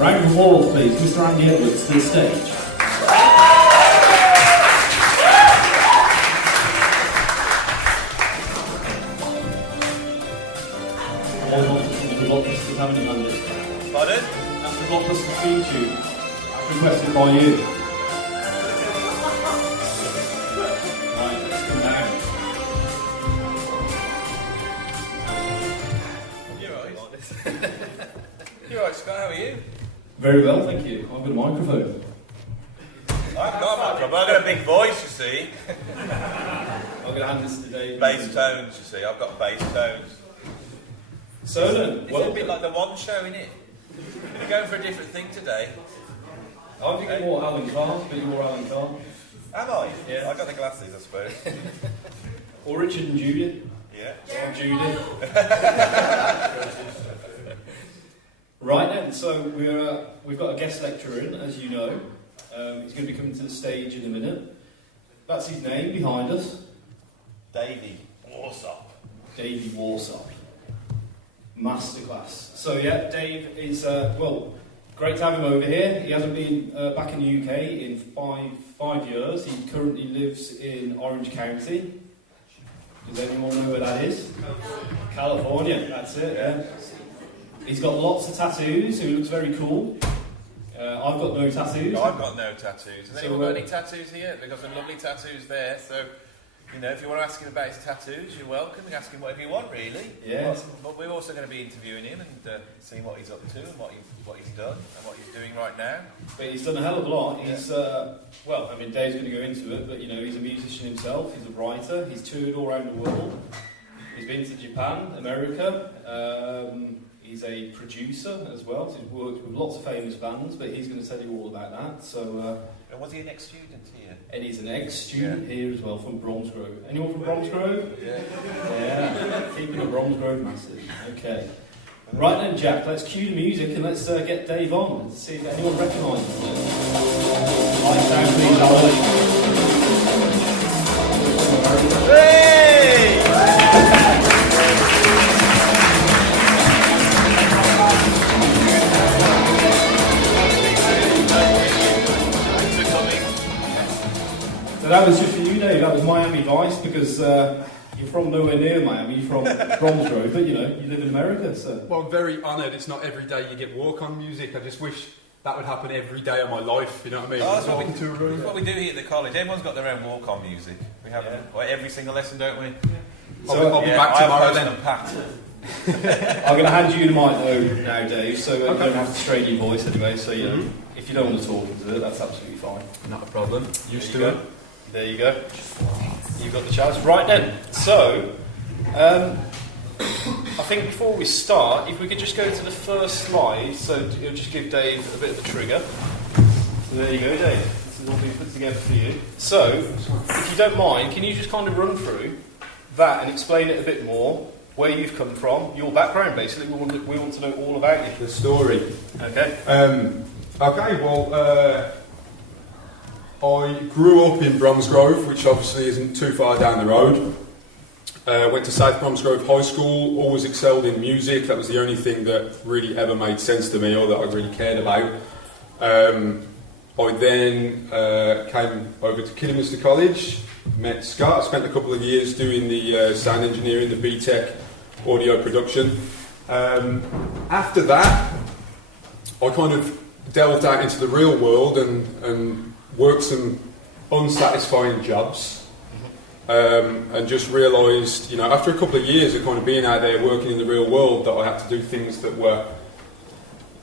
Round of applause, please. Mr. Andy Edwards to the stage. That's the Blockbusters haven't done this. Pardon? That's the Blockbusters theme tune. That's requested by you. Right, let's come down. You're right. You're right, Scott, how are you? Very well, thank you. I've got a microphone. I've got a microphone. I've got a big voice, you see. I'm going to hand this to Dave. Bass tones, you see. I've got bass tones. So then, It's a bit like the One Show, isn't it? You're going for a different thing today. I think you wore Alan Carr, but you wore Alan Carr. Am I? Yeah. I got the glasses, I suppose. Or Richard and Judy. Yeah. Or Judy. Right then, so we've got a guest lecturer in, as you know. He's going to be coming to the stage in a minute. That's his name behind us. Davey Warsop. Davey Warsop. Masterclass. So yeah, Dave is, great to have him over here. He hasn't been back in the UK in five years. He currently lives in Orange County. Does anyone know where that is? California, that's it, yeah. He's got lots of tattoos, so he looks very cool. I've got no tattoos. I've got no tattoos. Has So, anyone got any tattoos here? They've got some lovely tattoos there, so... You know, if you want to ask him about his tattoos, you're welcome. You can ask him whatever you want, really. Yes. But we're also going to be interviewing him and seeing what he's up to and what he's done and what he's doing right now. But he's done a hell of a lot. He's, Dave's going to go into it, but, you know, he's a musician himself. He's a writer. He's toured all around the world. He's been to Japan, America. He's a producer as well. So he's worked with lots of famous bands, but he's going to tell you all about that. So... and was he an ex-student here? And he's an ex-student here as well from Bromsgrove. Anyone from Bromsgrove? Yeah. Yeah, keeping the Bromsgrove massive. Okay. Right then, Jack, let's cue the music and let's get Dave on. Let's see if anyone recognises him. Lights down, please, Ollie. Hey! So that was just for you, Dave. That was Miami Vice because you're from nowhere near Miami. You're from Bromsgrove, but you know you live in America. So. Well, I'm very honoured. It's not every day you get walk-on music. I just wish that would happen every day of my life. You know what I mean? Oh, that's what we do here at the college. Everyone's got their own walk-on music. We have every single lesson, don't we? Yeah. So I'll be back tomorrow then. I'm going to hand you the mic though now, Dave. So you don't have to strain your voice anyway. So you know, if you don't want to talk into it, that's absolutely fine. Not a problem. Used to it. There you go. You've got the chance. Right then, so I think before we start, if we could just go to the first slide, so it'll just give Dave a bit of a trigger. So there you go, Dave. This is all been put together for you. So, if you don't mind, can you just kind of run through that and explain it a bit more, where you've come from, your background basically. We want to know all about you. The story. Okay. I grew up in Bromsgrove, which obviously isn't too far down the road. Went to South Bromsgrove High School, always excelled in music. That was the only thing that really ever made sense to me or that I really cared about. I then came over to Kidderminster College, met Scott, spent a couple of years doing the sound engineering, the BTEC audio production. After that, I kind of delved out into the real world and worked some unsatisfying jobs, and just realised, you know, after a couple of years of kind of being out there working in the real world, that I had to do things that were,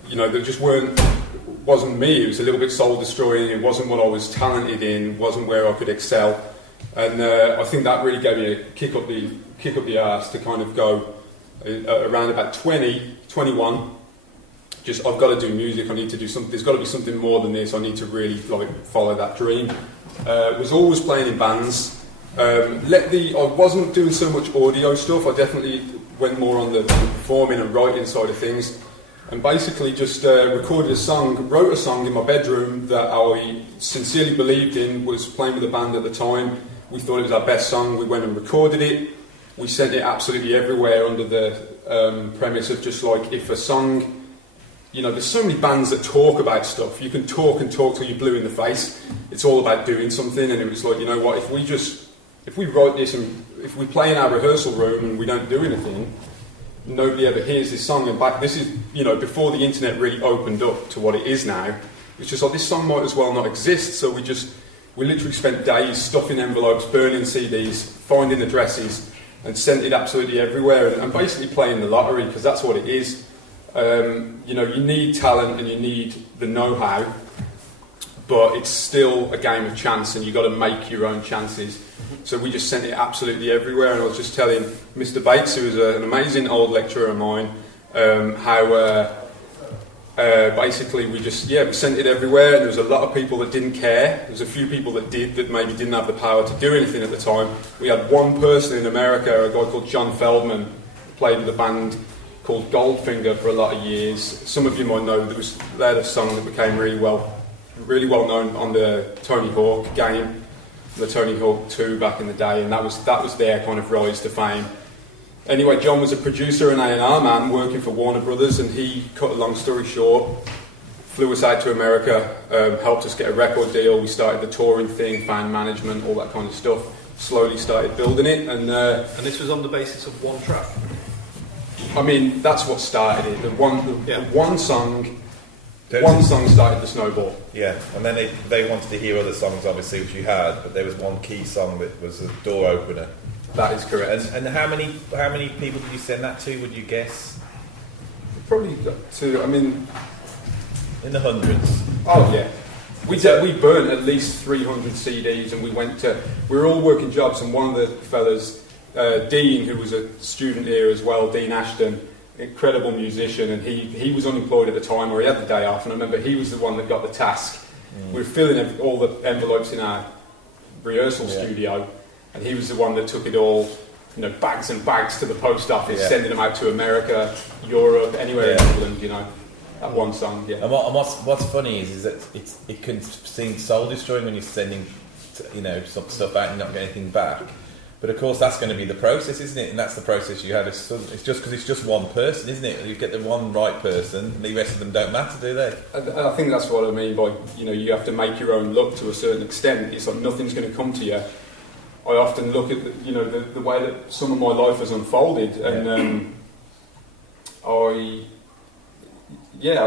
you know, that just wasn't me. It was a little bit soul destroying. It wasn't what I was talented in. Wasn't where I could excel. And I think that really gave me a kick up the arse to kind of go around about 20, 21. Just, I've got to do music, I need to do something, there's got to be something more than this, I need to really follow that dream. Was always playing in bands. I wasn't doing so much audio stuff, I definitely went more on the performing and writing side of things. And basically just wrote a song in my bedroom that I sincerely believed in, was playing with a band at the time. We thought it was our best song, we went and recorded it. We sent it absolutely everywhere under the premise of just like, if a song you know, there's so many bands that talk about stuff. You can talk and talk till you're blue in the face. It's all about doing something, and it was like, you know what, if we write this and if we play in our rehearsal room and we don't do anything, nobody ever hears this song. And this is, you know, before the internet really opened up to what it is now. It's just like, this song might as well not exist. So we literally spent days stuffing envelopes, burning CDs, finding addresses, and sent it absolutely everywhere, and basically playing the lottery, because that's what it is. You know, you need talent and you need the know-how, but it's still a game of chance, and you've got to make your own chances. So we just sent it absolutely everywhere, and I was just telling Mr. Bates, who was an amazing old lecturer of mine, how basically we sent it everywhere, and there was a lot of people that didn't care. There was a few people that maybe didn't have the power to do anything at the time. We had one person in America, a guy called John Feldman, who played with a band called Goldfinger for a lot of years. Some of you might know they had a song that became really well known on the Tony Hawk game, the Tony Hawk 2 back in the day, and that was their kind of rise to fame. Anyway, John was a producer and A&R man working for Warner Brothers, and he, cut a long story short, flew us out to America, helped us get a record deal. We started the touring thing, fan management, all that kind of stuff. Slowly started building it, and this was on the basis of one track. I mean, that's what started it. The one song started the snowball. Yeah, and then they wanted to hear other songs, obviously, which you had, but there was one key song that was a door opener. That is correct. And how many people did you send that to, would you guess? Probably to, I mean... In the hundreds. Oh, yeah. We burnt at least 300 CDs, and we were all working jobs, and one of the fellas, Dean, who was a student here as well, Dean Ashton, incredible musician, and he was unemployed at the time, or he had the day off, and I remember he was the one that got the task. We were filling all the envelopes in our rehearsal studio, and he was the one that took it all, you know, bags and bags to the post office, sending them out to America, Europe, anywhere in England, you know. That one song, yeah. And what's funny is that it can seem soul destroying when you're sending, you know, some stuff out and not getting anything back. But of course, that's going to be the process, isn't it? And that's the process you had. It's just because it's just one person, isn't it? You get the one right person, and the rest of them don't matter, do they? I think that's what I mean by, you know, you have to make your own luck to a certain extent. It's like nothing's going to come to you. I often look at the way that some of my life has unfolded, and I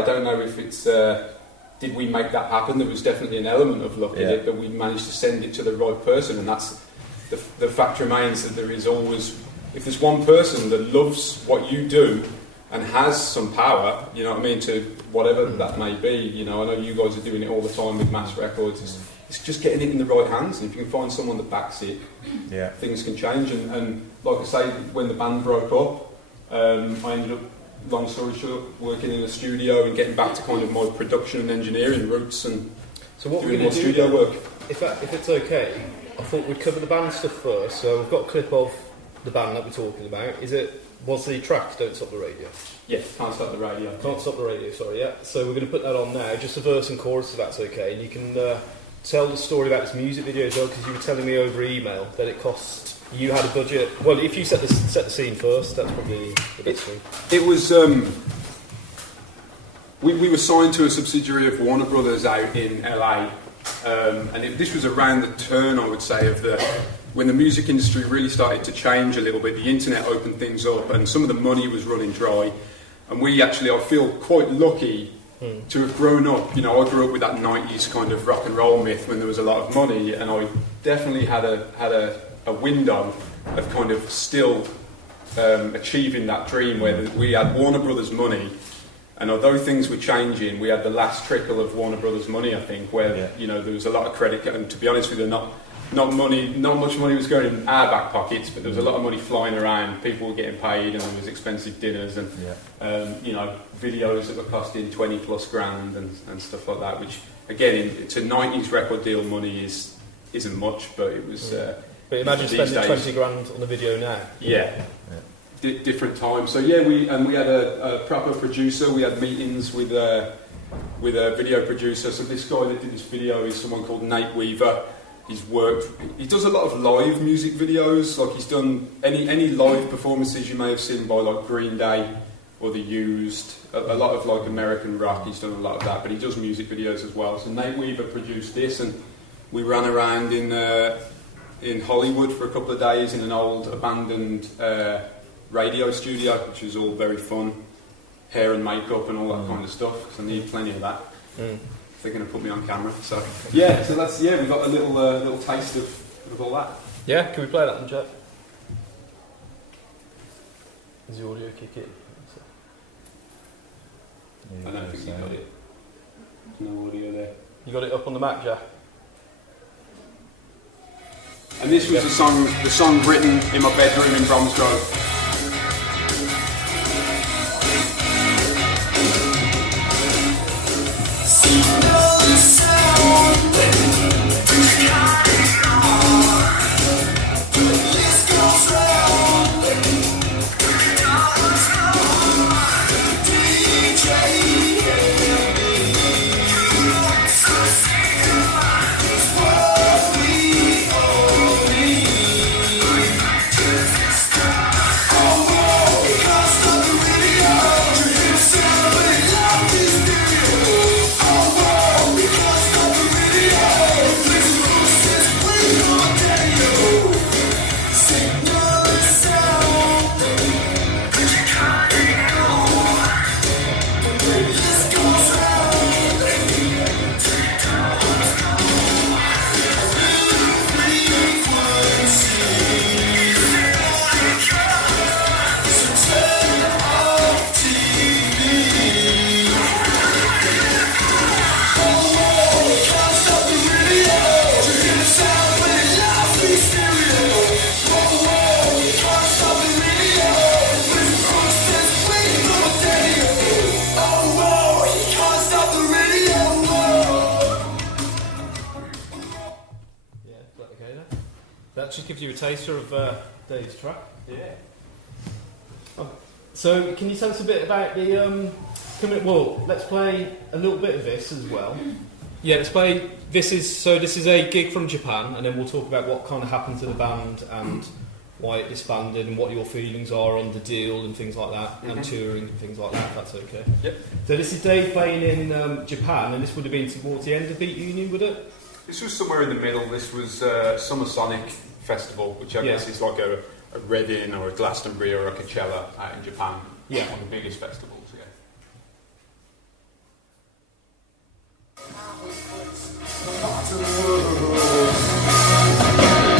don't know if it's did we make that happen. There was definitely an element of luck in it, but we managed to send it to the right person, and that's the fact remains that there is always, if there's one person that loves what you do and has some power, you know what I mean, to whatever that may be. You know, I know you guys are doing it all the time with Mass Records. It's just getting it in the right hands, and if you can find someone that backs it, things can change. And like I say, when the band broke up, I ended up, long story short, working in a studio and getting back to kind of my production and engineering roots, and so what doing we're more do studio then, work. If it's okay, I thought we'd cover the band stuff first. So we've got a clip of the band that we're talking about. Was the track Don't Stop the Radio? Yeah, Can't Stop the Radio. Can't Stop the Radio, sorry, yeah. So we're going to put that on now, just a verse and chorus if that's okay. And you can tell the story about this music video as well, because you were telling me over email that it cost, you had a budget. Well, if you set the scene first, that's probably the best thing. It was, we were signed to a subsidiary of Warner Brothers out in LA, and this was around the turn, I would say, of when the music industry really started to change a little bit. The internet opened things up, and some of the money was running dry. And I feel quite lucky to have grown up. You know, I grew up with that 90s kind of rock and roll myth when there was a lot of money, and I definitely had a window of kind of still achieving that dream where we had Warner Brothers money. And although things were changing, we had the last trickle of Warner Brothers money, I think, where you know, there was a lot of credit, and to be honest with you, not much money was going in our back pockets, but there was a lot of money flying around. People were getting paid, and there was expensive dinners, and you know, videos that were costing 20 plus grand and stuff like that. Which again, it's a 90s record deal money isn't much, but it was. But imagine spending 20 grand on a video now. Different times. So we had a proper producer. We had meetings with a video producer. So this guy that did this video is someone called Nate Weaver. He does a lot of live music videos. Like, he's done any live performances you may have seen by like Green Day or The Used, a lot of like American rock. He's done a lot of that, but he does music videos as well. So Nate Weaver produced this, and we ran around in Hollywood for a couple of days in an old abandoned radio studio, which was all very fun. Hair and makeup and all that kind of stuff, because I need plenty of that. If they're going to put me on camera. So yeah, so that's we've got a little taste of all that. Yeah, can we play that one, Jack? Does the audio kick in? I don't think you got it. There's no audio there. You got it up on the Mac, Jack? And this was the song written in my bedroom in Bromsgrove. That should give you a taster of Dave's track. Yeah. Oh, so, can you tell us a bit about the? Let's play a little bit of this as well. Yeah, let's play. This is a gig from Japan, and then we'll talk about what kind of happened to the band and why it disbanded and what your feelings are on the deal and things like that, and touring and things like that. If that's okay. Yep. So this is Dave playing in Japan, and this would have been towards the end of Beat Union, would it? This was somewhere in the middle. This was Summer Sonic Festival, which I guess is like a Reading or a Glastonbury or a Coachella out in Japan. Yeah. One of the biggest festivals, yeah.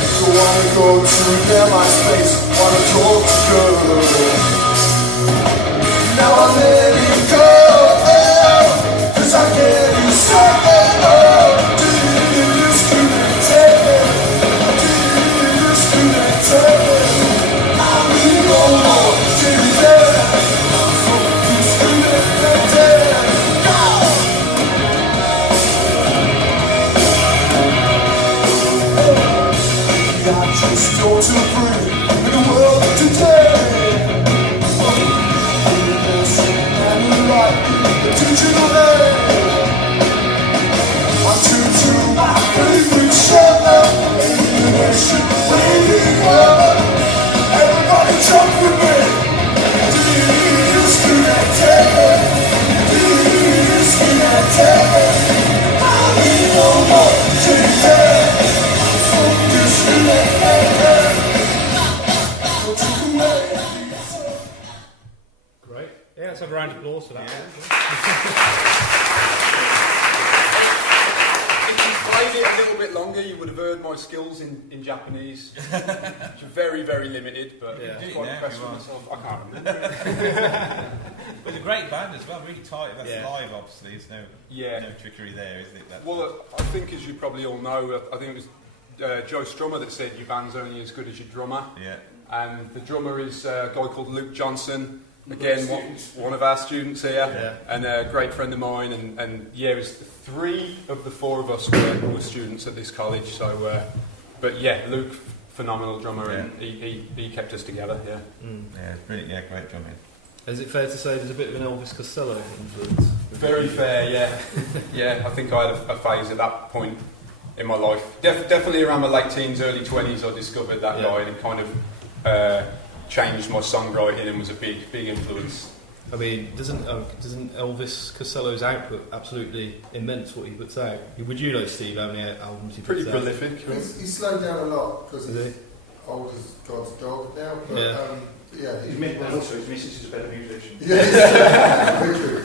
So wanna go to get my space, wanna talk to girls. Now I'm letting go, 'cause I get you so do you used to take it? Do you used to take it? I need no more to there. I'm so used to it. I just don't to breathe in the world of today. And the light, the digital age. I'm to my favorite shelter, alienation, waiting world. Everybody jump with me. Do you disconnect? Do you disconnect? I need no more to take. Great. Yeah, let's have a round of applause for that. If you played it a little bit longer, you would have heard my skills in Japanese, which are very, very limited, but Yeah. I'm quite impressed with myself. I can't remember. But it's a great band as well, really tight. That's Yeah. live, obviously. There's no trickery there, is it? Well, I think, as you probably all know, I think it was Joe Strummer that said your band's only as good as your drummer. Yeah. And the drummer is a guy called Luke Johnson, again one of our students here, and a great friend of mine. And it was 3 of the 4 of us were students at this college. So, but yeah, Luke, phenomenal drummer, and he kept us together. Yeah. Yeah, brilliant. Yeah, great drumming. Is it fair to say there's a bit of an Elvis Costello influence? Very fair, yeah. Yeah, I think I had a phase at that point in my life. Definitely around my late teens, early 20s, I discovered that guy, and it kind of changed my songwriting and was a big influence. I mean, doesn't Elvis Costello's output absolutely immense? What he puts out. Would you know, Steve, how many albums he puts Pretty out? prolific. He's slowed down a lot because Is he? he's old as God's dog now. But, Yeah. he's also his missus is a better musician. Yeah, very true.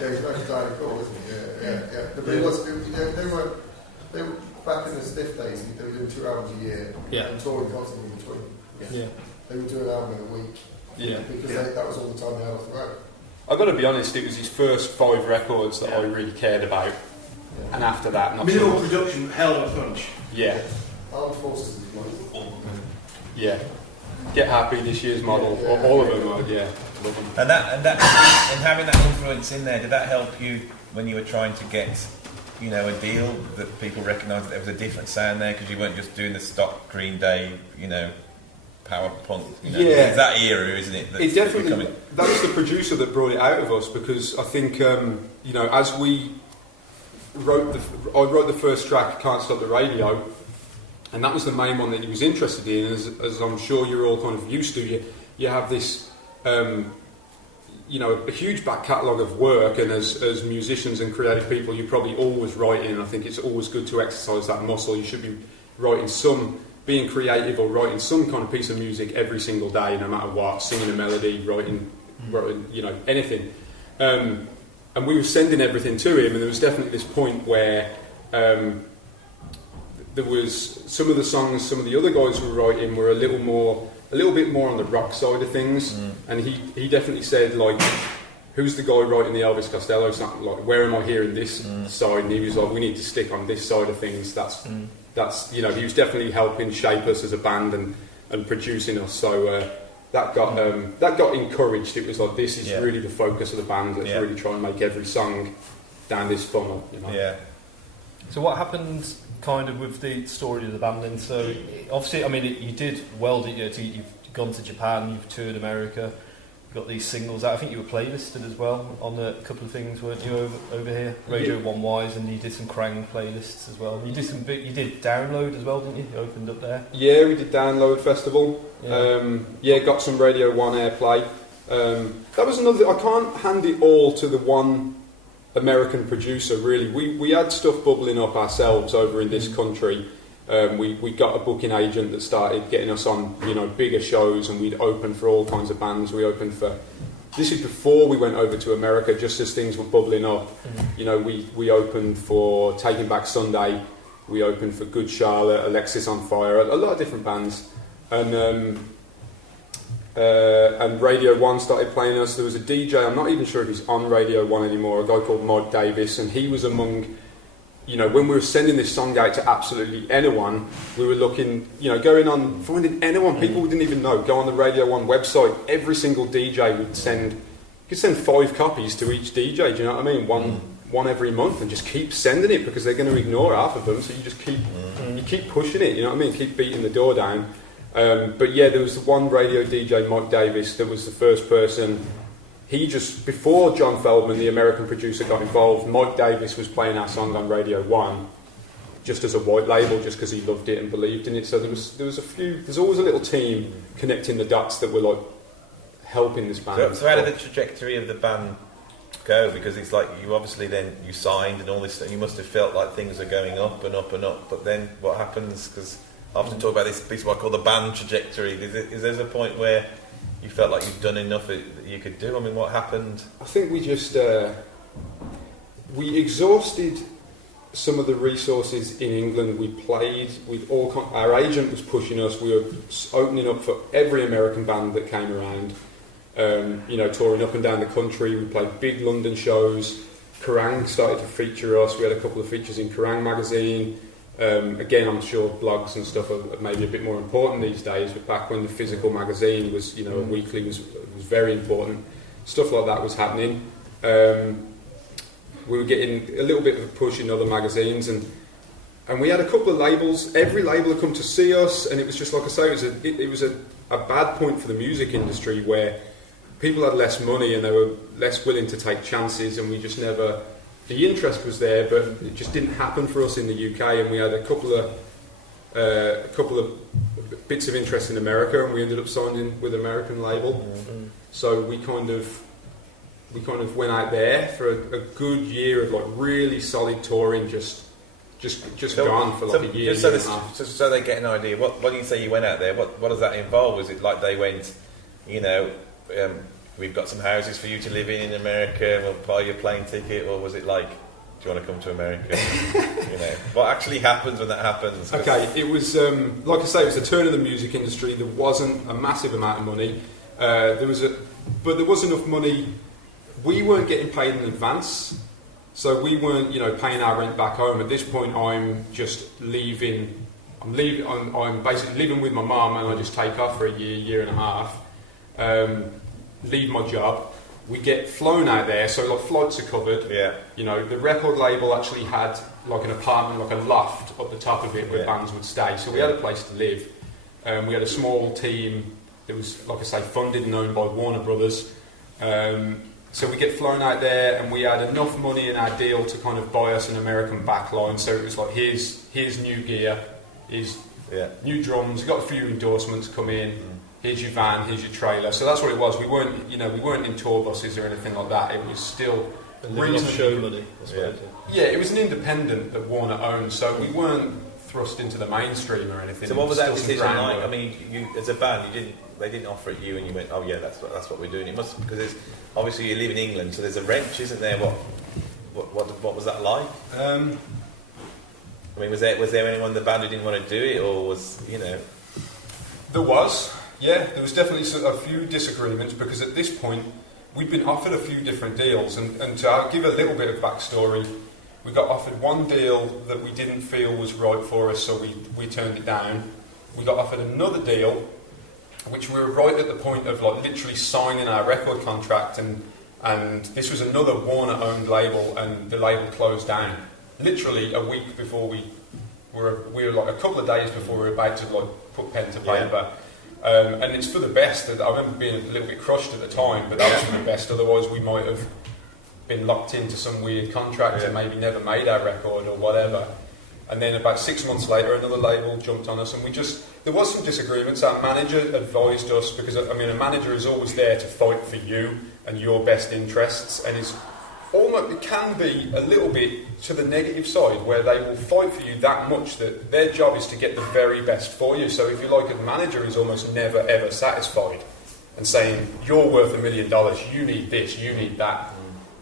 Yeah, he's back to Diary Call, isn't he? Yeah. But he was, they were back in the stiff days. They were doing 2 albums a year and touring constantly in between. Yeah. They would do an album in a week. Yeah. Because that was all the time they had off the road. I've got to be honest, it was his first 5 records that I really cared about. Yeah. And after that, not minimal so much. production, hell of a punch. Yeah. Armed Forces is wonderful. Yeah. Get Happy, this year's model, all of them are, love them. And having that influence in there, did that help you when you were trying to get, a deal that people recognised that there was a different sound there because you weren't just doing the stock Green Day, power punk? It's that era, isn't it? It definitely. That was the producer that brought it out of us because I think, as we I wrote the first track, Can't Stop the Radio. And that was the main one that he was interested in, as I'm sure you're all kind of used to. You have this, a huge back catalogue of work, and as musicians and creative people, you're probably always writing. I think it's always good to exercise that muscle. You should be being creative or writing some kind of piece of music every single day, no matter what, singing a melody, writing anything. And we were sending everything to him, and there was definitely this point where... there was some of the songs some of the other guys were writing were a little bit more on the rock side of things, and he definitely said, like, who's the guy writing the Elvis Costello song, like, where am I hearing this side? And he was like, we need to stick on this side of things. That's he was definitely helping shape us as a band and producing us, so that got encouraged. It was like, this is really the focus of the band. Let's really try and make every song down this funnel, So what happened kind of with the story of the band then? So obviously, I mean, you did well, you've gone to Japan, you've toured America, you've got these singles out. I think you were playlisted as well on a couple of things, weren't you, over here? Radio 1 Wise, and you did some Krang playlists as well. You did Download as well, didn't you? You opened up there. Yeah, we did Download Festival. Got some Radio 1 airplay. That was another... I can't hand it all to the one American producer, really. We had stuff bubbling up ourselves over in this country. We got a booking agent that started getting us on, bigger shows, and we'd open for all kinds of bands. We opened for... This is before we went over to America, just as things were bubbling up. We opened for Taking Back Sunday, we opened for Good Charlotte, Alexis on Fire, a lot of different bands. And Radio 1 started playing us. There was a DJ, I'm not even sure if he's on Radio 1 anymore, a guy called Mike Davis, and he was among, when we were sending this song out to absolutely anyone, we were looking, going on, finding anyone, people we didn't even know, go on the Radio 1 website, every single DJ would send, you could send 5 copies to each DJ, do you know what I mean? One every month, and just keep sending it, because they're going to ignore half of them, so you just keep pushing it, you know what I mean? Keep beating the door down. But yeah, there was one radio DJ, Mike Davis, that was the first person. He just, before John Feldman, the American producer, got involved, Mike Davis was playing our song on Radio 1 just as a white label, just because he loved it and believed in it. So there's always a little team connecting the dots that were like helping this band. So how did the trajectory of the band go? Because it's like, you obviously then, you signed and all this, and you must have felt like things are going up and up and up, but then what happens? Because I often talk about this piece what I call the band trajectory. Is there a point where you felt like you've done enough that you could do? I mean, what happened? I think we just we exhausted some of the resources in England. We played with our agent was pushing us. We were opening up for every American band that came around. Touring up and down the country. We played big London shows. Kerrang started to feature us. We had a couple of features in Kerrang magazine. Again, I'm sure blogs and stuff are maybe a bit more important these days, but back when the physical magazine was, a weekly was very important. Stuff like that was happening. We were getting a little bit of a push in other magazines, and we had a couple of labels. Every label had come to see us, and it was just like I say, it was a bad point for the music industry where people had less money and they were less willing to take chances, and we just never... The interest was there, but it just didn't happen for us in the UK, and we had a couple of bits of interest in America, and we ended up signing with an American label. So we kind of we kind of went out there for a good year of like really solid touring, just gone for like a year. Just so they get an idea. What do you say you went out there? What does that involve? Was it like they went, we've got some houses for you to live in America, we'll buy you a plane ticket, or was it like, do you want to come to America? What actually happens when that happens? Okay, it was like I say, it was the turn of the music industry. There wasn't a massive amount of money. But there was enough money. We weren't getting paid in advance, so we weren't, paying our rent back home. At this point, I'm just leaving. I'm basically living with my mum, and I just take off for a year and a half. Leave my job. We get flown out there, so like flights are covered. Yeah. The record label actually had like an apartment, like a loft up the top of it where bands would stay. So we had a place to live. We had a small team that was, like I say, funded and owned by Warner Brothers. So we get flown out there, and we had enough money in our deal to kind of buy us an American backline. So it was like, here's new gear, here's new drums. We got a few endorsements come in. Here's your van, here's your trailer. So that's what it was. We weren't in tour buses or anything like that. It was still show money. It was an independent that Warner owned, so we weren't thrust into the mainstream or anything. So what was that decision like? I mean, you as a band, they didn't offer it you, and you went, oh yeah, that's what we're doing. It must, because obviously you live in England, so there's a wrench, isn't there? What was that like? I mean, was there anyone in the band who didn't want to do it, or was There was. Yeah, there was definitely a few disagreements, because at this point we'd been offered a few different deals, and to give a little bit of backstory, we got offered one deal that we didn't feel was right for us, so we turned it down. We got offered another deal, which we were right at the point of like literally signing our record contract, and this was another Warner-owned label, and the label closed down literally a week before we were like a couple of days before we were about to like put pen to paper. And it's for the best. I remember being a little bit crushed at the time, but that was for the best. Otherwise, we might have been locked into some weird contract and maybe never made our record or whatever. And then about 6 months later, another label jumped on us, and there was some disagreements. Our manager advised us, because a manager is always there to fight for you and your best interests, and it can be a little bit to the negative side, where they will fight for you that much that their job is to get the very best for you. So if you like, a manager is almost never ever satisfied and saying, you're worth $1 million, you need this, you need that.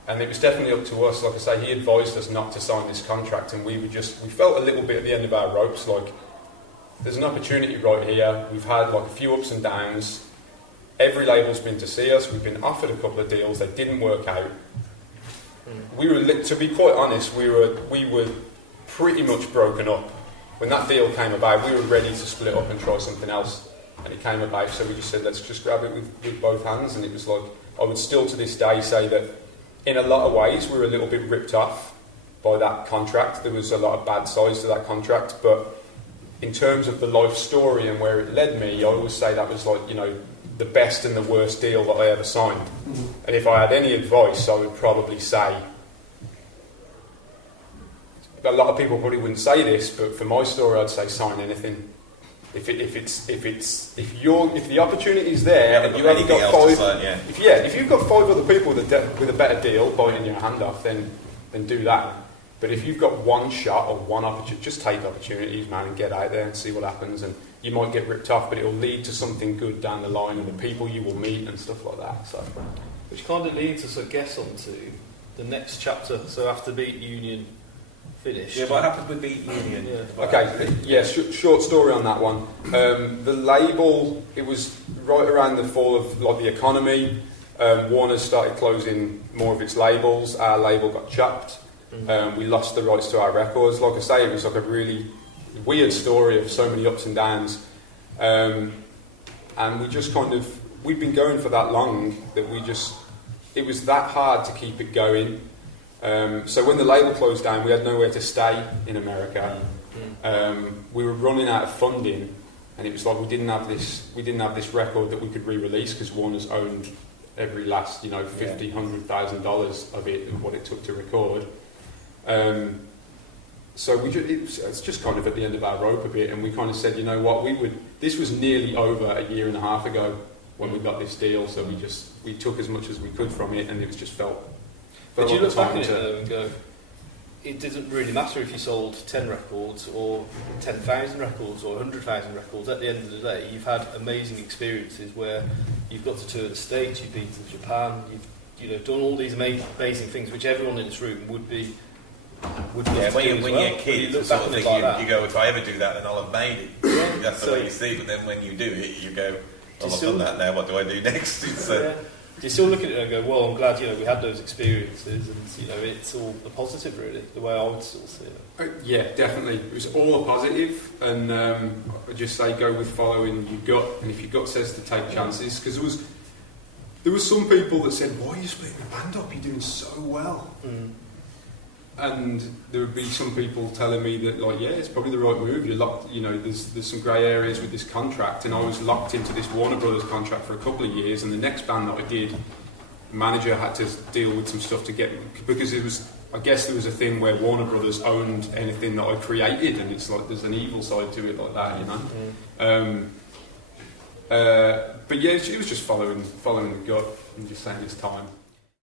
And it was definitely up to us. Like I say, he advised us not to sign this contract, and we felt a little bit at the end of our ropes, like there's an opportunity right here. We've had like a few ups and downs. Every label's been to see us. We've been offered a couple of deals. They didn't work out. We were, to be quite honest, we were pretty much broken up. When that deal came about, we were ready to split up and try something else, and it came about, so we just said, let's just grab it with both hands. And it was like, I would still to this day say that in a lot of ways we were a little bit ripped off by that contract. There was a lot of bad sides to that contract, but in terms of the life story and where it led me, I always say that was like, the best and the worst deal that I ever signed. And if I had any advice, I would probably say, a lot of people probably wouldn't say this, but for my story, I'd say sign anything. If the opportunity is there, and you haven't got five, if you've got 5 other people with a better deal biting your hand off, then do that. But if you've got one shot or one opportunity, just take opportunities, man, and get out there and see what happens. And you might get ripped off, but it will lead to something good down the line, and the people you will meet and stuff like that. So, which kind of leads us, I guess, onto the next chapter. So after Beat Union finished, what happened with Beat Union? Short story on that one. The label, it was right around the fall of like the economy. Warner started closing more of its labels. Our label got chopped. We lost the rights to our records. Like I say, it was like a really weird story of so many ups and downs, and we'd been going for that long that it was that hard to keep it going. So when the label closed down, we had nowhere to stay in America. We were running out of funding, and it was like we didn't have this record that we could re-release, because Warner's owned every last $50,000-$100,000 of it and what it took to record. So it's just kind of at the end of our rope a bit, and we kind of said, you know what, this was nearly over a year and a half ago, when we got this deal. So we took as much as we could from it, and it was just felt. But you like look the back time at it to- though and go, it doesn't really matter if you sold 10 records or 10,000 records or 100,000 records. At the end of the day, you've had amazing experiences where you've got to tour the States, you've been to Japan, you've done all these amazing things which everyone in this room would be. Yeah, when you're a kid, look sort back of on it thing, like that. you go, if I ever do that, then I'll have made it. Yeah, That's the so- way you see it. But then when you do it, you go, well, I've still- done that now. What do I do next? It's, Yeah. Do you still look at it and go, well, I'm glad we had those experiences, and it's all a positive, really, the way I would still see it. Yeah, definitely. It was all a positive, and I just say go with following your gut, and if your gut says to take chances, because there was some people that said, why are you splitting the band up? You're doing so well. Mm. And there would be some people telling me that, like, yeah, it's probably the right move. You're locked, there's some grey areas with this contract, and I was locked into this Warner Brothers contract for a couple of years. And the next band that I did, the manager had to deal with some stuff to get, because I guess there was a thing where Warner Brothers owned anything that I created, and it's like there's an evil side to it like that, Mm. But yeah, it was just following the gut and just saying it's time.